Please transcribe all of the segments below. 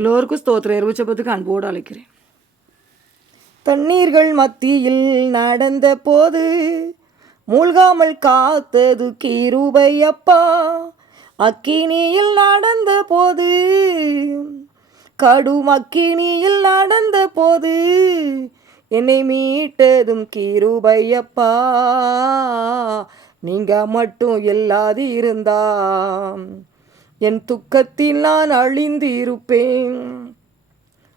எல்லோருக்கும் ஸ்தோத்திரம். எருவச்சபத்துக்கு அன்போடு அழைக்கிறேன். தண்ணீர்கள் மத்தியில் நடந்த போது மூழ்காமல் காத்தது கிருபையப்பா. அக்கினியில் நடந்த போது கடும் அக்கினியில் நடந்த போது என்னை மீட்டதும் கிருபையப்பா. நீங்க மட்டும் இல்லாது இருந்தா என் துக்கத்தில் நான் அழிந்து இருப்பேன்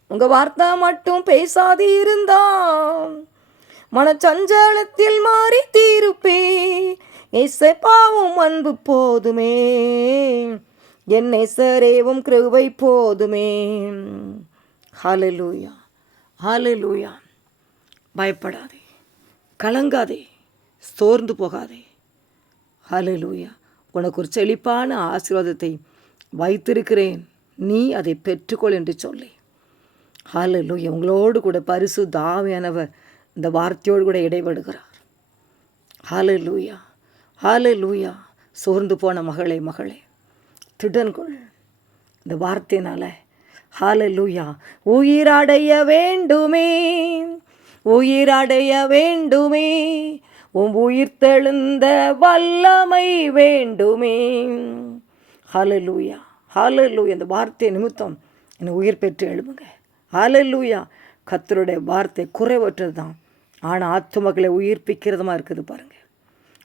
உங்க வார்த்தை மட்டும் பேசாது இருந்தா மனச்சஞ்சலத்தில் மாறி தீருப்பே இசைப்பாவும் அன்பு போதுமே. என் நெசரேவும் கிருவை போதுமே. ஹalleluya ஹalleluya. பயப்படாதே. கலங்காதே. சோர்ந்து போகாதே. ஹalleluya. உனக்கு ஒரு செழிப்பான ஆசீர்வாதத்தை வைத்திருக்கிறேன். நீ அதை பெற்றுக்கொள் என்று சொல்லி. ஹalleluya. உங்களோடு கூட பரிசு தாவியானவர் இந்த வார்த்தையோடு கூட இடைபடுகிறார். ஹாலு லூயா சோர்ந்து போன மகளே மகளே. திடன்கொள். இந்த வார்த்தையினால லூயா உயிரடைய வேண்டுமே. உயிரடைய வேண்டுமே. உன் உயிர் தெழுந்த வல்லமை வேண்டுமே. ஹாலலூயா ஹாலலூயா இந்த வார்த்தை நிமித்தம் என்னை உயிர் பெற்று எழுப்புங்க ஹாலலூயா கத்தருடைய வார்த்தை குறைவற்றது தான் ஆனால் ஆத்துமக்களை உயிர்ப்பிக்கிறதுமா இருக்குது பாருங்க.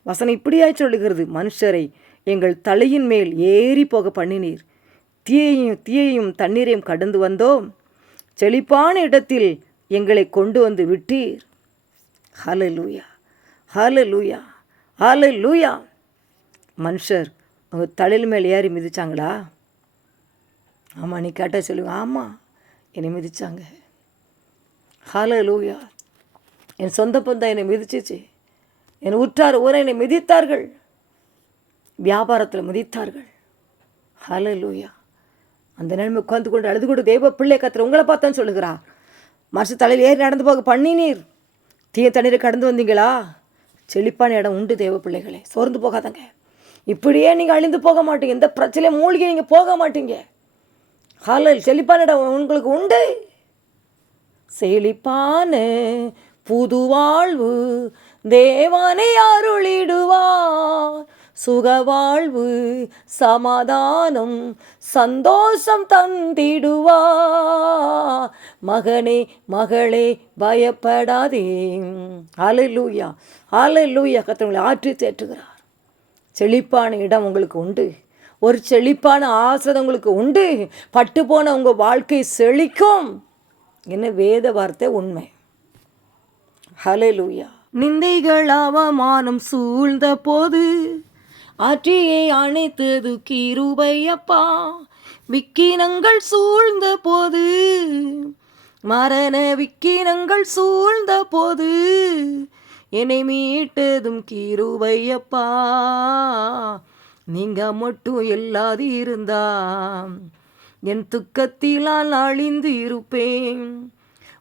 வசனம் இப்படியாய் சொல்லுகிறது மனுஷரை எங்கள் தலையின் மேல் ஏறி போக பண்ணினீர். தீயையும் தீயையும் தண்ணீரையும் கடந்து வந்தோம். செழிப்பான இடத்தில் எங்களை கொண்டு வந்து விட்டீர். ஹalleluya ஹalleluya ஹalleluya மனுஷர் அவங்க தலையில் மேலே ஏறி மிதித்தாங்களா ஆமாம் நீ கேட்டால் சொல்லுவேன் ஆமாம் என்னை மிதித்தாங்க ஹலோ லூயா என் சொந்த பந்தம் என்னை மிதிச்சிச்சு. என் உற்றார் ஊரை என்னை மிதித்தார்கள். வியாபாரத்தில் மிதித்தார்கள். ஹலோ லூயா அந்த நிலைமை உட்காந்து கொண்டு அழுது கொண்டு தெய்வ பிள்ளை கத்துற உங்களை பார்த்தேன்னு சொல்லுகிறா. மனுஷ தலையில் ஏறி நடந்து போக பண்ணினீர். தீய தண்ணீரை கடந்து வந்தீங்களா? செழிப்பான இடம் உண்டு தேவ பிள்ளைகளே. சோர்ந்து போகாதங்க. இப்படியே நீங்கள் அழிந்து போக மாட்டீங்க. எந்த பிரச்சனையும் மூழ்கி நீங்கள் போக மாட்டீங்க. ஹாலில் செழிப்பான உங்களுக்கு உண்டு. செழிப்பான புது வாழ்வு தேவானை அருளிடுவார். சுகவாழ்வு சமாதானம் சந்தோஷம் தந்திடுவா மகனே மகளே பயப்படாதே. அலலூயா அலலூயா கத்தவங்களை ஆற்றி தேற்றுகிறார். செழிப்பான இடம் உங்களுக்கு உண்டு. ஒரு செழிப்பான ஆசிரதம் உங்களுக்கு உண்டு. பட்டு போன உங்கள் வாழ்க்கை செழிக்கும். என்ன வேத வார்த்தை உண்மை. ஹalleluya நிந்தைகள் அவமானம் சூழ்ந்த போது ஆற்றியை அணைத்தது கிருபையப்பா. விக்கினங்கள் சூழ்ந்த போது மரண விக்கினங்கள் சூழ்ந்த போது என்னை மீட்டதும் கிருபையப்பா நீங்க மட்டும் இல்லாது இருந்தா என் துக்கத்திலால் அழிந்து இருப்பேன்.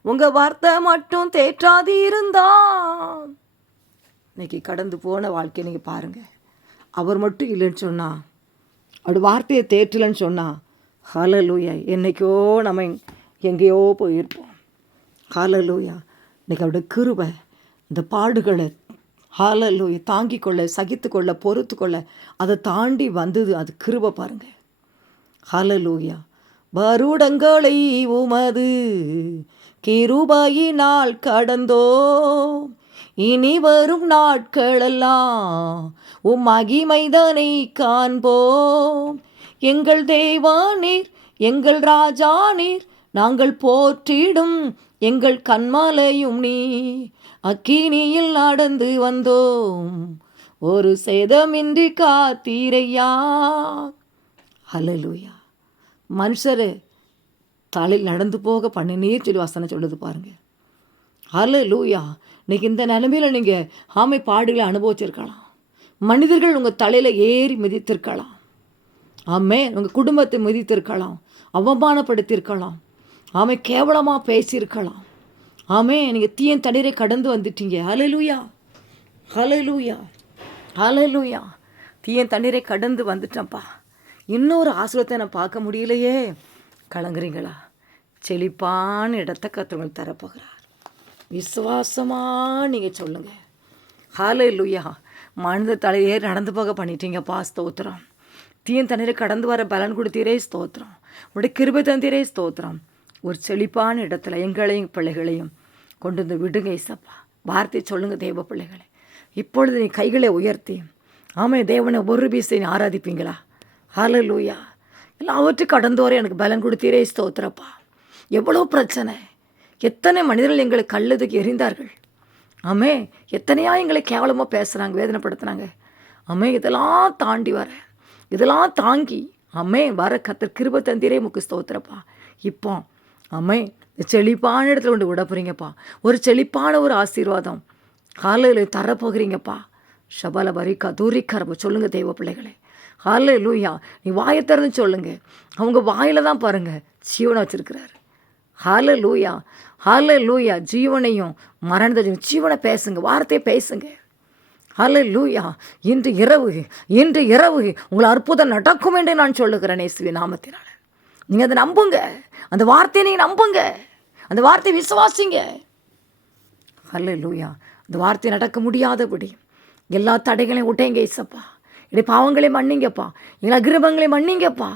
உங்க வார்த்தை மட்டும் தேற்றாது இருந்தா இன்னைக்கு கடந்து போன வாழ்க்கையை நீங்கள் பாருங்க. அவர் மட்டும் இல்லைன்னு சொன்னா அவருடைய வார்த்தையை தேற்றலன்னு சொன்னா ஹலலூயா என்னைக்கோ நம்ம எங்கேயோ போயிருப்போம். ஹலலூயா இன்னைக்கு அவருடைய கிருபை இந்த பாடுகளை ஹalleluya தாங்கிக் கொள்ள சகித்து கொள்ள பொறுத்து கொள்ள அதை தாண்டி வந்தது அது கிருப பாருங்க. ஹalleluya வருடங்களை உமது கிருபாயினால் கடந்தோ இனி வரும் நாட்களெல்லாம் உம் மகிமைதனை காண்போம். எங்கள் தேவானீர் எங்கள் ராஜானீர் நாங்கள் போற்றிடும் எங்கள் கண்மாலையும் நீ. அக்கினியில் நடந்து வந்தோம். ஒரு சேதமின்றி காத்தீரையா. அலலுயா மனுஷரு தலையில் நடந்து போக பண்ணினீர் சொல்லி வசனம் சொல்லுது பாருங்க. லூயா இன்னைக்கு இந்த நிலைமையில் நீங்கள் ஆமை பாடுகளை அனுபவிச்சிருக்கலாம். மனிதர்கள் உங்கள் தலையில் ஏறி மிதித்திருக்கலாம். ஆமே உங்கள் குடும்பத்தை மிதித்திருக்கலாம். அவமானப்படுத்தியிருக்கலாம். ஆமை கேவலமாக பேசியிருக்கலாம். ஆமே நீங்கள் தீயன் தண்ணீரை கடந்து வந்துட்டீங்க. ஹalleluya. ஹalleluya. ஹalleluya. தீயன் தண்ணீரை கடந்து வந்துட்டேன்ப்பா. இன்னொரு ஆசிரத்தை நான் பார்க்க முடியலையே. கலங்குறீங்களா? செழிப்பான இடத்த கத்தவங்களுக்கு தரப்போகிறார். விசுவாசமாக நீங்கள் சொல்லுங்கள் ஹால லுயா மனித தலையே நடந்து போக பண்ணிட்டீங்கப்பா ஸ்தோத்திரம். தீயன் தண்ணீரை கடந்து வர பலன் கொடுத்தீரே ஸ்தோத்திரம். உடைய கிருபை தந்தீரே ஸ்தோத்திரம். ஒரு செழிப்பான இடத்துல எங்களையும் பிள்ளைகளையும் கொண்டு வந்து விடுங்க இசப்பா வார்த்தை சொல்லுங்க தேவ பிள்ளைகளை. இப்பொழுது நீ கைகளை உயர்த்தி ஆமாம் தேவனை ஒரு பீசை நீ ஆராதிப்பீங்களா? ஹாலே லூயா எல்லாவற்றையும் கடந்து வர எனக்கு பலன் கொடுத்தீரே ஸ்தோத்திரப்பா. எவ்வளோ பிரச்சனை. எத்தனை மனிதர்கள் எங்களை கல்லுதுக்கு எறிந்தார்கள் ஆமே எத்தனையா எங்களை கேவலமாக பேசுகிறாங்க வேதனைப்படுத்துனாங்க ஆமே இதெல்லாம் தாண்டி வர இதெல்லாம் தாங்கி அம்மே வர கத்தர் கிருப தந்திரே முக்கு ஸ்தோத்திரப்பா. இப்போ அம்மே செழிப்பான இடத்துல கொண்டு விட போகிறீங்கப்பா ஒரு செழிப்பான ஒரு ஆசீர்வாதம். காலையில் தரப்போகிறீங்கப்பா. ஷபல வரிக்கா தூரிக்காரப்ப சொல்லுங்கள் தெய்வ பிள்ளைகளே. ஹாலே லூயா நீ வாயை திறந்து சொல்லுங்கள் அவங்க வாயில் தான் பாருங்கள் ஜீவனை வச்சுருக்கிறாரு. ஹால லூயா ஹால லூயா ஜீவனையும் மரணத்தையும் ஜீவனை பேசுங்க வார்த்தையை பேசுங்க. ஹால லூயா இன்று இரவு இன்று இரவு உங்களை அற்புதம் நடக்கும் என்று நான் சொல்லுகிறேன் நேசுவி நாமத்தினால. நீங்கள் அதை நம்புங்க. அந்த வார்த்தையை நீங்கள் நம்புங்க. அந்த வார்த்தையை விசுவாசிங்க. அல்ல லூயா அந்த வார்த்தை நடக்க முடியாதபடி எல்லா தடைகளையும் விட்டேங்க இசப்பா என்னுடைய பாவங்களையும் மன்னிங்கப்பா. எங்கள் அக்கிரமங்களையும் மன்னிங்கப்பா.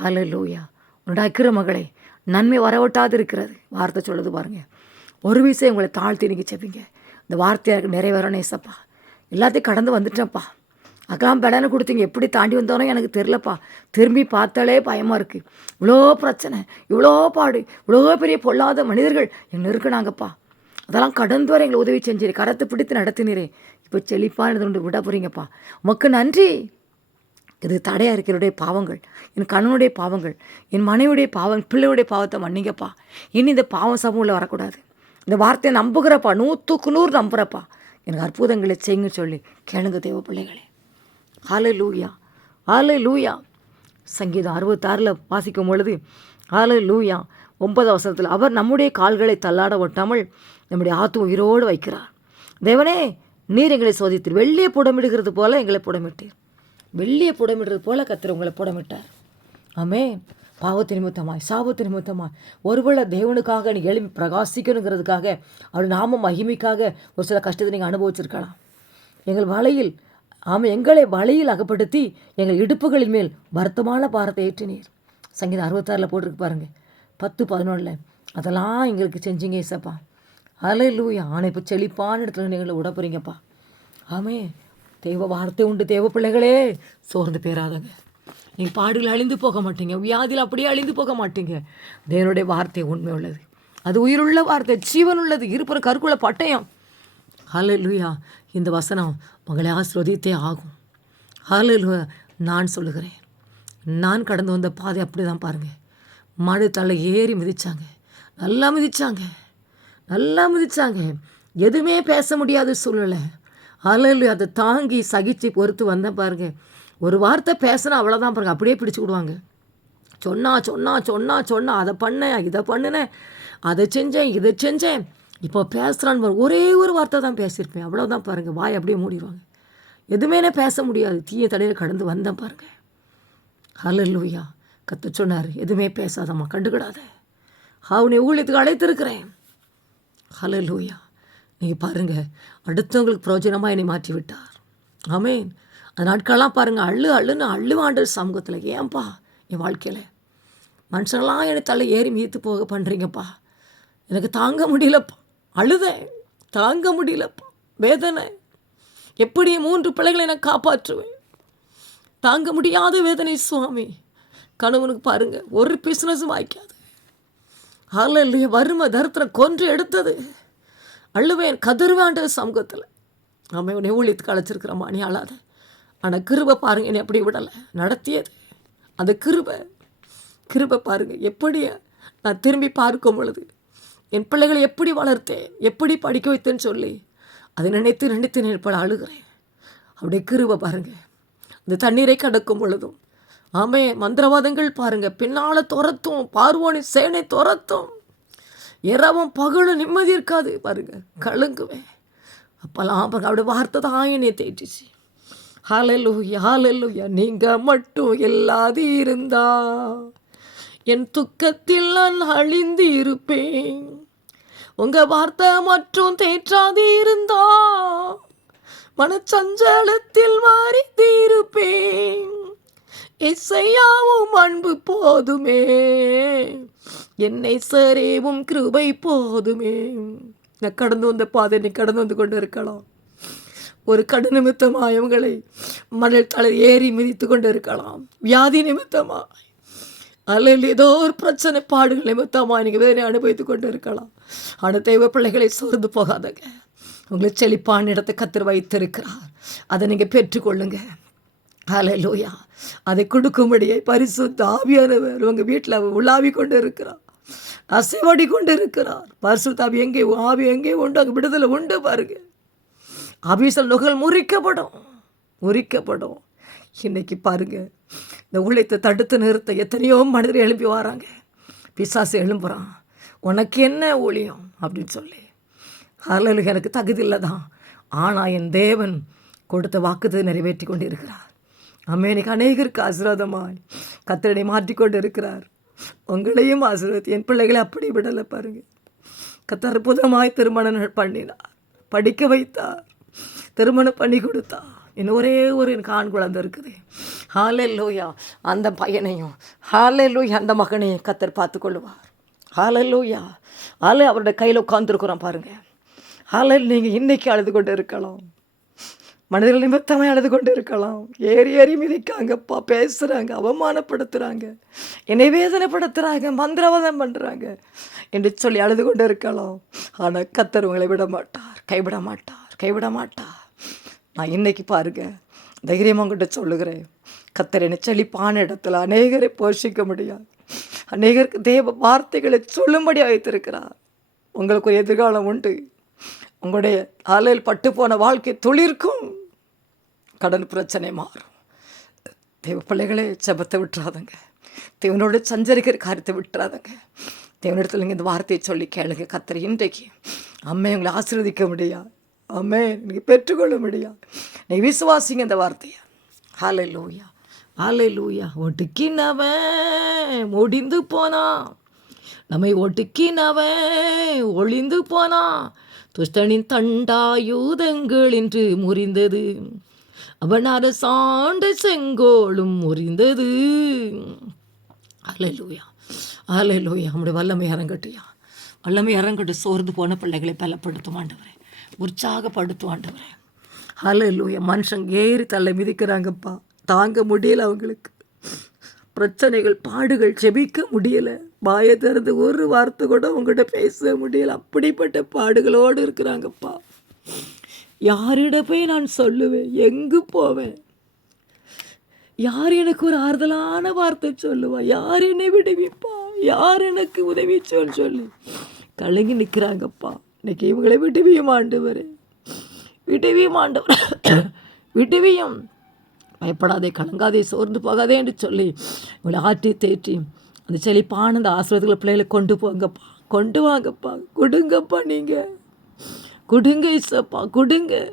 ஹலே லூயா உன்னோட அக்கிரமங்களை நன்மை வரவட்டாது இருக்கிறது வார்த்தை சொல்லுது பாருங்கள் ஒரு விஷயம் உங்களை தாழ்த்தி நீங்கள் செப்பீங்க இந்த வார்த்தையாக எனக்கு நிறைவேறணும் இசப்பா எல்லாத்தையும் கடந்து வந்துட்டேன்ப்பா. அக்கெல்லாம் பலனை கொடுத்தீங்க. எப்படி தாண்டி வந்தானோ எனக்கு தெரிலப்பா திரும்பி பார்த்தாலே பயமாக இருக்குது இவ்வளோ பிரச்சனை இவ்வளோ பாடு இவ்வளோ பெரிய பொல்லாத மனிதர்கள் என்ன இருக்குனாங்கப்பா அதெல்லாம் கடந்து வர எங்களை உதவி செஞ்சீர். கரத்தை பிடித்து நடத்தினீரே. இப்போ செழிப்பாக கொண்டு விட போகிறீங்கப்பா உமக்கு நன்றி. இது தடையாக இருக்கிறவுடைய பாவங்கள் என் கணவனுடைய பாவங்கள் என் மனைவியுடைய பாவம் பிள்ளையுடைய பாவத்தை மன்னிங்கப்பா. இனி இந்த பாவம் சமூகத்தில் வரக்கூடாது. இந்த வார்த்தையை நம்புகிறப்பா. நூற்றுக்கு நூறு நம்புகிறப்பா எனக்கு அற்புதங்களை செய்யுங்க சொல்லி கேளுங்க தேவ பிள்ளைகளே. ஆலை லூயா ஆலை லூயா சங்கீதம் அறுபத்தாறில் வாசிக்கும் பொழுது ஆலை லூயா ஒன்பது அவசரத்தில் அவர் நம்முடைய கால்களை தள்ளாட ஒட்டாமல் நம்முடைய ஆத்து உயிரோடு வைக்கிறார். தேவனே நீர் எங்களை சோதித்தீர். வெள்ளியை புடமிடுகிறது போல எங்களை புடமிட்டீர். வெள்ளியை புடமிடுறது போல கத்திர உங்களை புடமிட்டார். ஆமே பாவத்து நிமித்தமாய் சாபத்து நிமித்தமாய். ஒருவேளை தேவனுக்காக நீ எழுப்பி பிரகாசிக்கணுங்கிறதுக்காக அவர் நாம மகிமைக்காக ஒரு சில கஷ்டத்தை நீங்கள் அனுபவிச்சிருக்கலாம். எங்கள் வலையில் ஆமாம் எங்களை வலையில் அகப்படுத்தி எங்கள் இடுப்புகளின் மேல் வருத்தமான பாரத்தை ஏற்றினீர். சங்கீதம் அறுபத்தாறில் போட்டிருக்கு பாருங்கள் பத்து பதினொன்றில் அதெல்லாம் எங்களுக்கு செஞ்சீங்க இசப்பா அலை லூயா ஆனால் இப்போ செழிப்பான இடத்துல எங்களை விட போகிறீங்கப்பா ஆமே தெய்வ வார்த்தை உண்டு தெய்வ பிள்ளைகளே. சோர்ந்து பேராதங்க. நீங்கள் பாடுகள் அழிந்து போக மாட்டீங்க. வியாதியில் அப்படியே அழிந்து போக மாட்டீங்க. தேவனுடைய வார்த்தை உண்மை உள்ளது. அது உயிருள்ள வார்த்தை ஜீவன் உள்ளது. இருப்புற கருக்குள்ள பட்டயம். ஹலலுயா இந்த வசனம் உங்களை ஆஸ்ரோதித்தே ஆகும். ஹலலுயா நான் சொல்லுகிறேன். நான் கடந்து வந்த பாதை அப்படி தான் பாருங்கள் மழை தலை ஏறி மிதித்தாங்க நல்லா மிதித்தாங்க நல்லா மிதித்தாங்க எதுவுமே பேச முடியாத சூழ்நிலை. அலலு அதை தாங்கி சகிச்சு பொறுத்து வந்தேன் பாருங்க. ஒரு வார்த்தை பேசினா அவ்வளோதான் பாருங்க. அப்படியே பிடிச்சு விடுவாங்க. சொன்னா சொன்னா சொன்னா சொன்னா அதை பண்ணேன் இதை பண்ணினேன் அதை செஞ்சேன் இதை செஞ்சேன். இப்போ பேசுகிறான்னு பாரு ஒரே ஒரு வார்த்தை தான் பேசியிருப்பேன். அவ்வளோதான் பாருங்கள் வாய் அப்படியே மூடிடுவாங்க எதுவுமே பேச முடியாது. தீய தடையில் கடந்து வந்தேன் பாருங்கள் ஹலல்லூயா கத்த சொன்னார் எதுவுமே பேசாதம்மா கண்டுக்கிடாத. அவனை ஊழியத்துக்கு அழைத்திருக்கிறேன். ஹலல்லூயா நீங்கள் பாருங்கள் அடுத்தவங்களுக்கு பிரயோஜனமாக என்னை மாற்றி விட்டார் ஆமேன் அந்த நாட்கள்லாம் பாருங்கள் அள்ளு அள்ளுன்னு அள்ளுவாண்டு சமூகத்தில். ஏன்பா என் வாழ்க்கையில்? மனுஷங்களாம் என்னை தலை ஏறி மீத்து போக பண்ணுறீங்கப்பா எனக்கு தாங்க முடியலப்பா. அழுதேன் தாங்க முடியலப்பா வேதனை. எப்படி மூன்று பிள்ளைகளை நான் காப்பாற்றுவேன்? தாங்க முடியாத வேதனை சுவாமி. கணவனுக்கு பாருங்கள் ஒரு பிஸ்னஸும் வாய்க்காது ஆள் இல்லையே வறுமை தரத்தில் கொன்று எடுத்தது. அழுவேன் கதறுவாண்ட சமூகத்தில். அவன் உன்னை ஊழியத்துக்கு அழைச்சிருக்கிறம்மா நீ அழாத. ஆனால் கிருபை பாருங்க என்னை எப்படி விடலை. நடத்தியது. அந்த கிருபை. கிருபை பாருங்க எப்படி நான் திரும்பி பார்க்கும் பொழுது என் பிள்ளைகளை எப்படி வளர்த்தேன்? எப்படி படிக்க வைத்தேன்னு சொல்லி அதை நினைத்து நினைத்து நினைப்பட அழுகிறேன். அப்படியே கிருவை பாருங்க. இந்த தண்ணீரை கடக்கும் பொழுதும் ஆமே மந்திரவாதங்கள் பாருங்க. பின்னால் துரத்தும் பார்வோனி சேனை துரத்தும். இரவும் பகலும் நிம்மதி இருக்காது பாருங்க. கழுங்குவேன் அப்போல்லாம் பாருங்க அப்படியே வார்த்தை தான் என்னை தேய்ச்சிச்சு ஹாலலுயா ஹாலலுயா நீங்கள் மட்டும் இல்லாது இருந்தா. என் துக்கத்தில் நான் அழிந்து இருப்பேன். உங்க வார்த்தை மற்றும் தேற்றாதே இருந்தா மனச்சஞ்சலத்தில் மாறி தீருப்பேன். இசையாவும் அன்பு போதுமே. என்னை சரேவும் கிருபை போதுமே. நான் கடந்து வந்த பாதை நீ கடந்து வந்து கொண்டு இருக்கலாம். ஒரு கடு நிமித்தமாய் உங்களை மணல் தலை ஏறி மிதித்து கொண்டு இருக்கலாம். வியாதி நிமித்தமாய். அல்லது ஏதோ ஒரு பிரச்சனை பாடுகள் நிமித்தமாக நீங்கள் வேதனை அனுபவித்து கொண்டு இருக்கலாம் ஆனால் தெய்வ பிள்ளைகளை சோர்ந்து போகாதங்க. உங்களை செழிப்பான இடத்தை கத்திர வைத்திருக்கிறார். அதை நீங்கள் பெற்றுக்கொள்ளுங்க. ஹalleluya அதை கொடுக்கும்படியே பரிசு தாவியானவர் உங்கள் வீட்டில் உலாவி கொண்டு இருக்கிறார் அசைவாடி கொண்டு இருக்கிறார் பரிசு தாவி எங்கே ஆவி எங்கே உண்டு? அங்கே விடுதலை உண்டு பாருங்க. அபிசல் நுகல் முறிக்கப்படும். முறிக்கப்படும். இன்னைக்கு பாருங்கள் இந்த உள்ளத்தை தடுத்து நிறுத்த எத்தனையோ மனிதர் எழுப்பி வராங்க. பிசாசு எழும்புறான். உனக்கு என்ன ஊழியம்? அப்படின்னு சொல்லி. அலலுக்கு எனக்கு தகுதி இல்லை தான் ஆனால் என் தேவன் கொடுத்த வாக்குத்தை நிறைவேற்றி கொண்டு இருக்கிறார் அம்மேனிக்கு அநேகருக்கு ஆசீர்வாதமாய் கத்தரனை மாற்றிக்கொண்டு இருக்கிறார் உங்களையும் ஆசீர்வாதி என் பிள்ளைகளை அப்படி விடலை பாருங்கள் கத்த அற்புதமாய் திருமணம் பண்ணினார். படிக்க வைத்தார். திருமணம் பண்ணி கொடுத்தார். இன்னும் ஒரே ஒரு எனக்கு ஆண் குழந்தை இருக்குது. ஹாலே லூயா அந்த பையனையும் ஹாலே லூயா அந்த மகனையும் கத்தர் பார்த்து கொள்ளுவார் ஹாலே லூயா ஹாலே அவரோட கையில் உட்காந்துருக்குறோம் பாருங்கள் ஹாலே நீங்கள் இன்னைக்கு அழுது கொண்டு இருக்கலாம். மனிதர்கள் நிமித்தமாக அழுது கொண்டு இருக்கலாம். ஏறி ஏறி மிதிக்காங்கப்பா பேசுகிறாங்க அவமானப்படுத்துகிறாங்க என்னை வேதனைப்படுத்துகிறாங்க மந்திரவாதம் பண்ணுறாங்க என்று சொல்லி அழுது கொண்டு இருக்கலாம். ஆனால் கத்தர் உங்களை விட மாட்டார் கைவிட மாட்டார் கைவிட மாட்டார் நான் இன்னைக்கு பாருங்க தைரியமாக உங்கள்கிட்ட சொல்லுகிறேன். கத்தரனை செழிப்பான இடத்துல அநேகரை போஷிக்க முடியாது. அநேகருக்கு தேவ வார்த்தைகளை சொல்லும்படி வைத்திருக்கிறார் உங்களுக்கு ஒரு எதிர்காலம் உண்டு. உங்களுடைய ஆலையில் பட்டு போன வாழ்க்கை துளிர்க்கும். கடன் பிரச்சனை மாறும். தேவ பிள்ளைகளே செபத்தை விட்டுறாதங்க. தேவனோட சஞ்சரிக்கிற காரியத்தை விட்டுறாதங்க. தேவனிடத்தில் நீங்கள் இந்த வார்த்தையை சொல்லி கேளுங்க. கத்திரி இன்றைக்கு அம்மை உங்களை ஆசீர்வதிக்க முடியாது. அம்மே நீங்கள் பெற்றுக்கொள்ள முடியா நீ விசுவாசிங்க இந்த வார்த்தையை. ஹாலை லூயா ஹாலை லூயா ஒடுக்கினவன் முடிந்து போனான். நம்மை ஒடுக்கினவன் ஒளிந்து போனான். துஷ்டனின் தண்டாயுதங்கள் என்று முறிந்தது. அவன் அரசாண்ட செங்கோளும் முறிந்தது. அலையலூயா அலையலூயா நம்முடைய வல்லமை இறங்கட்டியா வல்லமை இறங்கட்டு சோர்ந்து போன பிள்ளைகளை பலப்படுத்தும் ஆண்டவரே. உற்சாகப்படுத்தும் ஆண்டவரே அலையலூயா மனுஷன் ஏறி தள்ள மிதிக்கிறாங்கப்பா. தாங்க முடியல அவங்களுக்கு. பிரச்சனைகள் பாடுகள் செபிக்க முடியலை. வாயை திறந்து ஒரு வார்த்தை கூட உங்கள்கிட்ட பேச முடியல. அப்படிப்பட்ட பாடுகளோடு இருக்கிறாங்கப்பா. யாரிட போய் நான் சொல்லுவேன்? எங்கு போவேன்? யார் எனக்கு ஒரு ஆறுதலான வார்த்தை சொல்லுவா? யார் என்னை விடுவிப்பா? யார் எனக்கு உதவி சொல் சொல்லு? கலங்கி நிற்கிறாங்கப்பா. இன்னைக்கு இவங்களை விட்டுவியும் ஆண்டவர். விடுவியும் ஆண்டவர். விடுவியும். பயப்படாதே கலங்காதே சோர்ந்து போகாதே என்று சொல்லி உங்களை ஆற்றி தேற்றி அந்த செழிப்பான அந்த ஆசிரியர்களை பிள்ளைகளை கொண்டு போங்கப்பா. கொண்டு வாங்கப்பா. கொடுங்கப்பா நீங்கள் கொடுங்க இசப்பா கொடுங்க.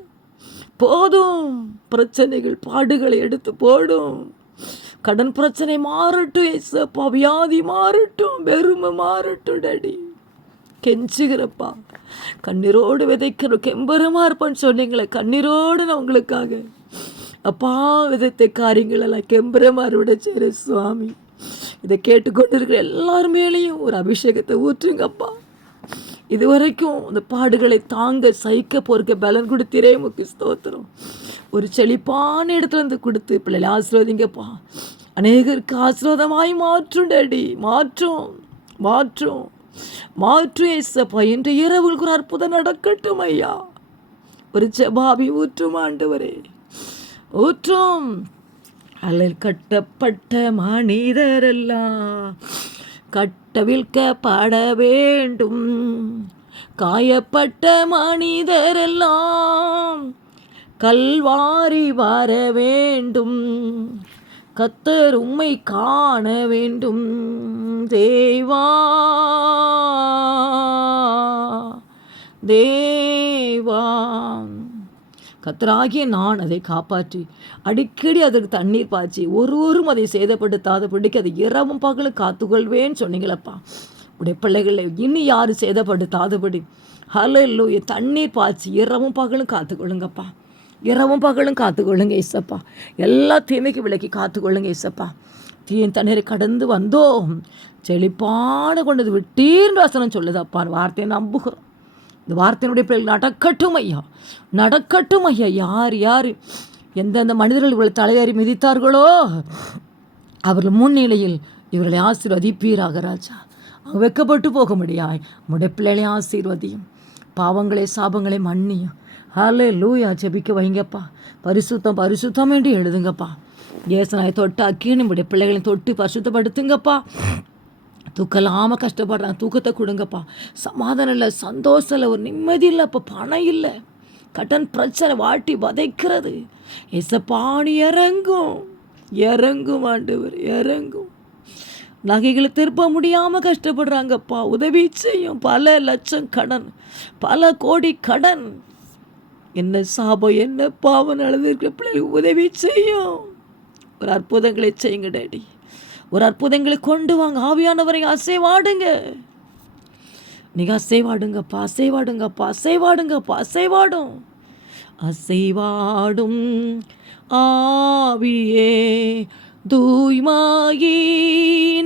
போதும். பிரச்சனைகள் பாடுகளை எடுத்து போடும். கடன் பிரச்சனை மாறட்டும் இசப்பா வியாதி மாறட்டும். வெறுமை மாறட்டும் டடி. கெஞ்சுகிறப்பா. கண்ணீரோடு விதைக்கிற கெம்பரமாக இருப்பான்னு சொன்னீங்களே கண்ணீரோடு நான் உங்களுக்காக. அப்பா விதத்தை காரியங்களெல்லாம் கெம்பரமா கெம்பரமாக அறுவடை செய்கிற சுவாமி. இதை கேட்டுக்கொண்டு இருக்கிற எல்லார் மேலேயும் ஒரு அபிஷேகத்தை ஊற்றுங்கப்பா. இது வரைக்கும் அந்த பாடுகளை தாங்க சகிக்க போறக்க பலன் கொடுத்திரே முக்கிய ஸ்தோத்திரம். ஒரு செழிப்பான இடத்துல இருந்து கொடுத்து பிள்ளைகளை ஆசீர்வதிங்கப்பா. அநேகருக்கு ஆசீர்வாதமாய் மாற்றும் டேடி. மாற்றும் மாற்றும். மாற்று ஏசப்பா இன்று இரவு ஒரு அற்புதம் நடக்கட்டும் ஐயா. ஒரு ஜபாபி ஊற்றும் ஆண்டவரே. ஊற்றும். அல்லல் கட்டப்பட்ட மனிதரெல்லாம் கட்டவிழ்க்கப்பட வேண்டும். காயப்பட்ட மனிதரெல்லாம் கல்வாரி வர வேண்டும். கத்தர் உம்மை காண வேண்டும் தேவா. தேவா. கத்தராகிய நான் அதை காப்பாற்றி அடிக்கடி அதற்கு தண்ணீர் பாய்ச்சி ஒருவரும் அதை சேதப்படுத்தாதபடிக்கு அதை இரவும் பகலும் காத்துக்கொள்வேன்னு சொன்னீங்களப்பா. உடைய பிள்ளைகளை இனி யாரும் சேதப்படுத்தாதபடி. ஹலோ தண்ணீர் பாய்ச்சி இரவும் பகலும் காத்துக்கொள்ளுங்கப்பா. இரவும் பகலும் காத்துக்கொள்ளுங்க இசப்பா எல்லா தீமைக்கு விலக்கி காத்துக்கொள்ளுங்க இசப்பா தீயின் தண்ணீரை கடந்து வந்தோம். செழிப்பான கொண்டது விட்டீர்னு வசனம் சொல்லுதப்பா வார்த்தையை நம்புகிறோம். இந்த வார்த்தையினுடைய பிள்ளைகள் நடக்கட்டும் ஐயா. நடக்கட்டும் ஐயா. யார் யார் எந்தெந்த மனிதர்கள் இவர்கள் தலையறி மிதித்தார்களோ அவர்கள் முன்னிலையில் இவர்களை ஆசீர்வதிப்பீராக ராஜா. அவங்க வெக்கப்பட்டு போக முடியாய் உடைய பிள்ளைகளை ஆசீர்வதியும். பாவங்களை சாபங்களை மன்னியும். ஹலே லூயா ஜெபிக்க வைங்கப்பா. பரிசுத்தம் பரிசுத்தம் என்று எழுதுங்கப்பா. ஏசனாயை தொட்டு அக்கீனும் நம்முடைய பிள்ளைகளையும் தொட்டு பரிசுத்தப்படுத்துங்கப்பா. தூக்கலாமல் கஷ்டப்படுறாங்க தூக்கத்தை கொடுங்கப்பா. சமாதானம் இல்லை சந்தோஷம் இல்லை ஒரு நிம்மதி இல்லை அப்போ பணம் இல்லை. கடன் பிரச்சனை வாட்டி வதைக்கிறது. எசப்பாணி இறங்கும். இறங்கும் ஆண்டவர் இறங்கும். நகைகளை திருப்ப முடியாமல் கஷ்டப்படுறாங்கப்பா. உதவி செய்யும். பல லட்சம் கடன் பல கோடி கடன். என்ன சாபம் என்ன பாவம் நடந்திருக்கிற பிள்ளைகளுக்கு உதவி செய்யும். ஒரு அற்புதங்களை செய்யுங்க டேடி. ஒரு அற்புதங்களை கொண்டு வாங்க. ஆவியானவரை அசைவாடுங்க. நீங்கள் அசைவாடுங்கப்பா அசைவாடுங்கப்பா அசைவாடுங்கப்பா அசைவாடும். அசைவாடும் ஆவியே தூய்மாயி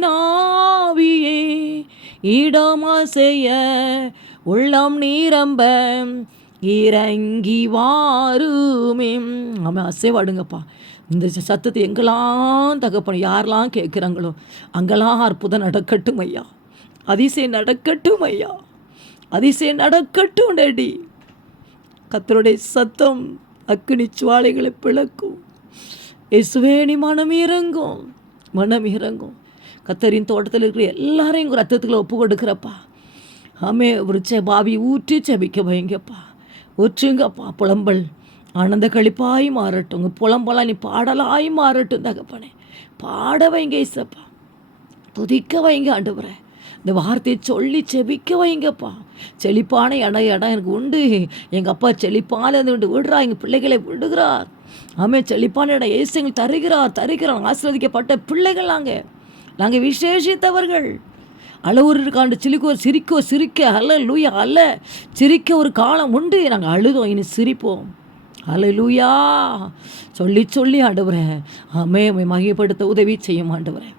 நாவியே இடமாசைய உள்ளம் நீரம்ப இறங்கி வாருமே ஆமாம் அசைவாடுங்கப்பா. இந்த சத்தத்தை எங்கெல்லாம் தகப்பணும் யாரெல்லாம் கேட்குறாங்களோ அங்கெல்லாம் அற்புதம் நடக்கட்டும் ஐயா. அதிசயம் நடக்கட்டும் ஐயா. அதிசயம் நடக்கட்டும் டேடி. கத்தருடைய சத்தம் அக்கினி சுவாலைகளை பிளக்கும். இயேசுவேணி மனம் இறங்கும். மனம் இறங்கும். கத்தரின் தோட்டத்தில் இருக்கிற எல்லாரையும் ரத்தத்துக்குள்ள ஒப்பு கொடுக்குறப்பா ஆமே ஒரு செ பாவி ஊற்றி செபிக்க வைங்கப்பா. ஒற்றுங்கப்பா புலம்பல். ஆனந்த கழிப்பாய் மாறட்டும். உங்கள் புலம்பலாம் நீ பாடலாய் மாறட்டும் தகப்பனே. பாட வைங்க இசப்பா துதிக்க வைங்க ஆண்டவரே. இந்த வார்த்தையை சொல்லி செபிக்க வைங்கப்பா. செழிப்பான இடம் இடம் எனக்கு உண்டு. எங்கள் அப்பா செழிப்பான இருந்து விடுறா எங்கள் பிள்ளைகளை விடுகிறார். ஆமே செழிப்பான இடம் ஏசு எங்களுக்கு தருகிறார் தருகிறார். ஆசீர்வதிக்கப்பட்ட பிள்ளைகள் நாங்கள் நாங்கள் விசேஷித்தவர்கள். அளவுருக்காண்டு சிரிக்கோ சிரிக்கோ சிரிக்க அல்ல லூயா அல்ல சிரிக்க ஒரு காலம் உண்டு. நாங்கள் அழுதோம் இனி சிரிப்போம். அலலூயா சொல்லி சொல்லி ஆண்டவரேன் ஆமே மகிப்படுத்த உதவி செய்யும் ஆண்டவரேன்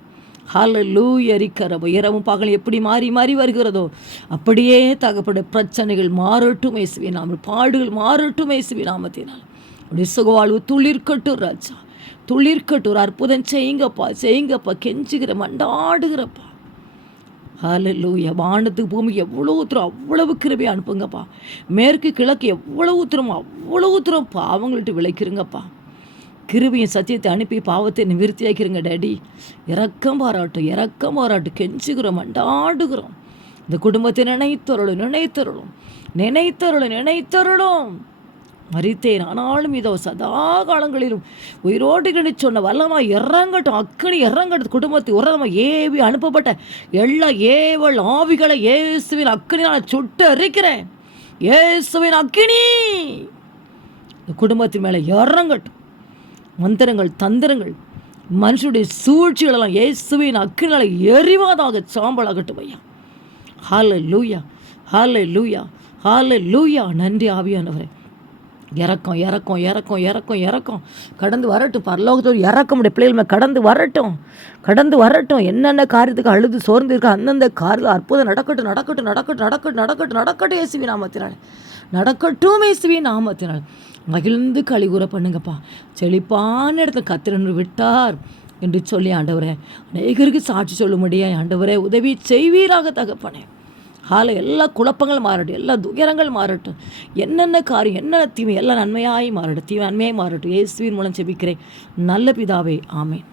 ஹலலூ எரிக்கிறப்போ இரவும் பகல் எப்படி மாறி மாறி வருகிறதோ அப்படியே தகப்பட பிரச்சனைகள் மாறட்டும் இயேசுவி நாம பாடுகள் மாறட்டும் இயேசுவி நாமத்தினால். அப்படி சுகவாழ்வு துளிர்க்கட்டும் ராஜா. துளிர்க்கட்டும் ஒரு அற்புதம். செய்யுங்கப்பா செய்யுங்கப்பா. கெஞ்சுகிற மண்டாடுகிறப்பா. ஹலலூயா வானத்துக்கு பூமி எவ்வளோ உத்தரம் அவ்வளவு கிருபை அனுப்புங்கப்பா. மேற்கு கிழக்கு எவ்வளோ உத்தரம் அவ்வளோ ஊத்துறோம் பாவங்கள்ட்டு விளைக்கிறங்கப்பா. கிருபியின் சத்தியத்தை அனுப்பி பாவத்தை நிவிருத்தி டேடி. இறக்கம் பாராட்டும் இறக்கம் பாராட்டும். கெஞ்சுகிறோம் அண்டாடுகிறோம் இந்த குடும்பத்தை நினைத்தருளும் நினைத்தருளும். நினைத்தருளும் நினைத்தருளும். மறித்தேன். ஆனாலும் இதோ சதா காலங்களிலும் உயிரோடு கிணி சொன்ன வல்லமாக இறங்கட்டும். அக்கனி இறங்கட்டும். குடும்பத்தை உரதமாக ஏவி அனுப்பப்பட்ட எல்லா ஏவல் ஆவிகளை இயேசுவின் அக்கனி நான் சுட்டு அரிக்கிறேன் இயேசுவின் அக்கினி! இந்த குடும்பத்தின் மேலே இறங்கட்டும். மந்திரங்கள் தந்திரங்கள் மனுஷனுடைய சூழ்ச்சிகளெல்லாம் இயேசுவின் அக்கினால எரிவாதாக சாம்பலாகட்டும் ஐயா. ஹால லூயா ஹால லூயா ஹால லூயா நன்றி ஆவியானவரே. இறக்கம் இறக்கம் இறக்கம் இறக்கம் இறக்கம். கடந்து வரட்டும் பரலோகத்தோடு இறக்கமுடைய பிள்ளைகள் கடந்து வரட்டும். கடந்து வரட்டும். என்னென்ன காரியத்துக்கு அழுது சோர்ந்து இருக்கா அந்தந்த காரில் அற்புதம் நடக்கட்டும் நடக்கட்டும் நடக்கட்டும் நடக்கட்டும் நடக்கட்டும் நடக்கட்டும் இயேசுவி நாமத்தினால். நடக்கட்டும் இயேசுவி நாமத்தினால். மகிழ்ந்து கழிவுற பண்ணுங்கப்பா. செழிப்பான இடத்துல கத்திரன்று விட்டார் என்று சொல்லி ஆண்டவரே. அநேகருக்கு சாட்சி சொல்ல முடியாது ஆண்டவரே உதவி செய்வீராக தகப்பனேன் காலை எல்லா குழப்பங்கள் மாறட்டும் எல்லா துயரங்கள் மாறட்டும். என்னென்ன காரியம் என்னென்ன தீமை எல்லாம் நன்மையாய் மாறட்டும் தீமை நன்மையாய் மாறட்டும். இயேசுவின் மூலம் செபிக்கிறேன் நல்ல பிதாவே ஆமேன்.